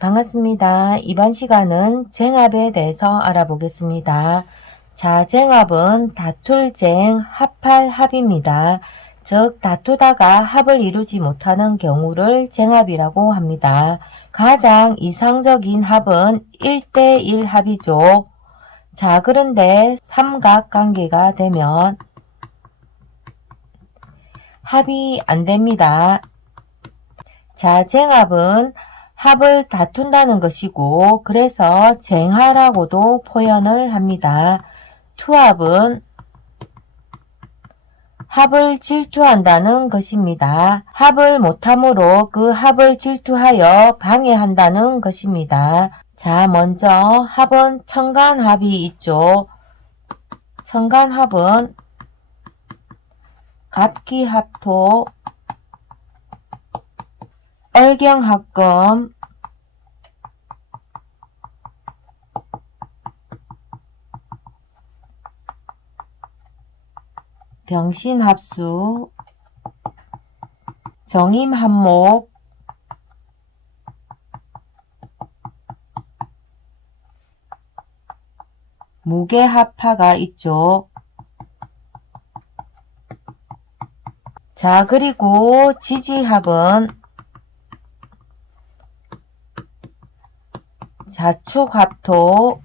반갑습니다. 이번 시간은 쟁합에 대해서 알아보겠습니다. 자, 쟁합은 다툴 쟁, 합할, 합입니다. 즉, 다투다가 합을 이루지 못하는 경우를 쟁합이라고 합니다. 가장 이상적인 합은 1대1 합이죠. 자, 그런데 삼각관계가 되면 합이 안 됩니다. 자, 쟁합은 합을 다툰다는 것이고, 그래서 쟁하라고도 표현을 합니다. 투합은 합을 질투한다는 것입니다. 합을 못함으로 그 합을 질투하여 방해한다는 것입니다. 자, 먼저 합은 청간합이 있죠. 청간합은 갑기합토, 얼경합금, 병신합수, 정임합목, 무게합파가 있죠. 자, 그리고 지지합은 자축합토,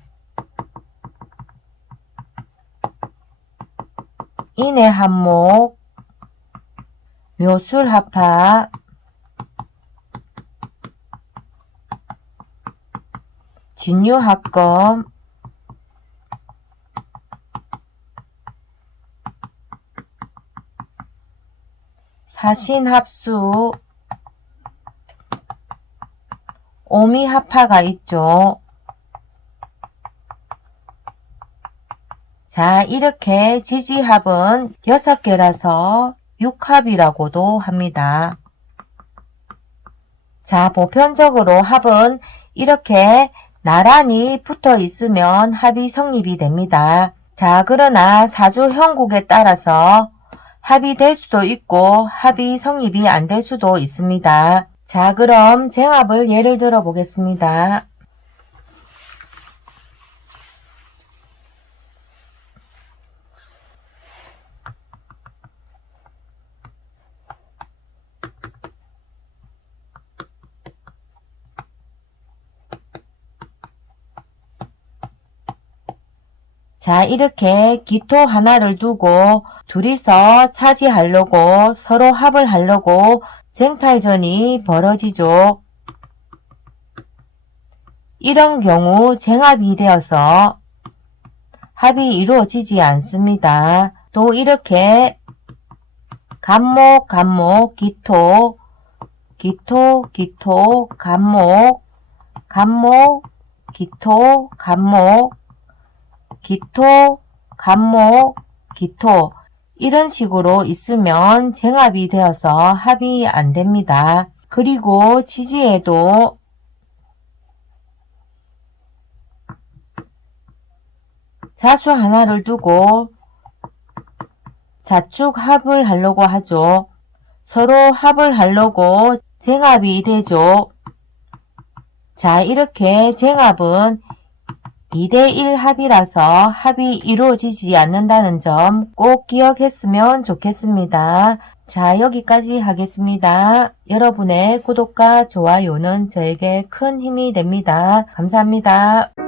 인해합목, 묘술합파, 진유합검, 사신합수, 오미합파가 있죠. 자, 이렇게 지지합은 6개라서 6합이라고도 합니다. 자, 보편적으로 합은 이렇게 나란히 붙어 있으면 합이 성립이 됩니다. 자, 그러나 사주 형국에 따라서 합이 될 수도 있고 합이 성립이 안 될 수도 있습니다. 자, 그럼 쟁합을 예를 들어 보겠습니다. 자, 이렇게 기토 하나를 두고 둘이서 차지하려고 서로 합을 하려고 쟁탈전이 벌어지죠. 이런 경우 쟁합이 되어서 합이 이루어지지 않습니다. 또 이렇게 간목, 간목, 기토, 기토, 기토, 간목, 간목, 기토, 간목, 기토, 간목, 기토 이런 식으로 있으면 쟁합이 되어서 합이 안 됩니다. 그리고 지지에도 자수 하나를 두고 자축 합을 하려고 하죠. 서로 합을 하려고 쟁합이 되죠. 자, 이렇게 쟁합은 2대1 합이라서 합이 이루어지지 않는다는 점 꼭 기억했으면 좋겠습니다. 자, 여기까지 하겠습니다. 여러분의 구독과 좋아요는 저에게 큰 힘이 됩니다. 감사합니다.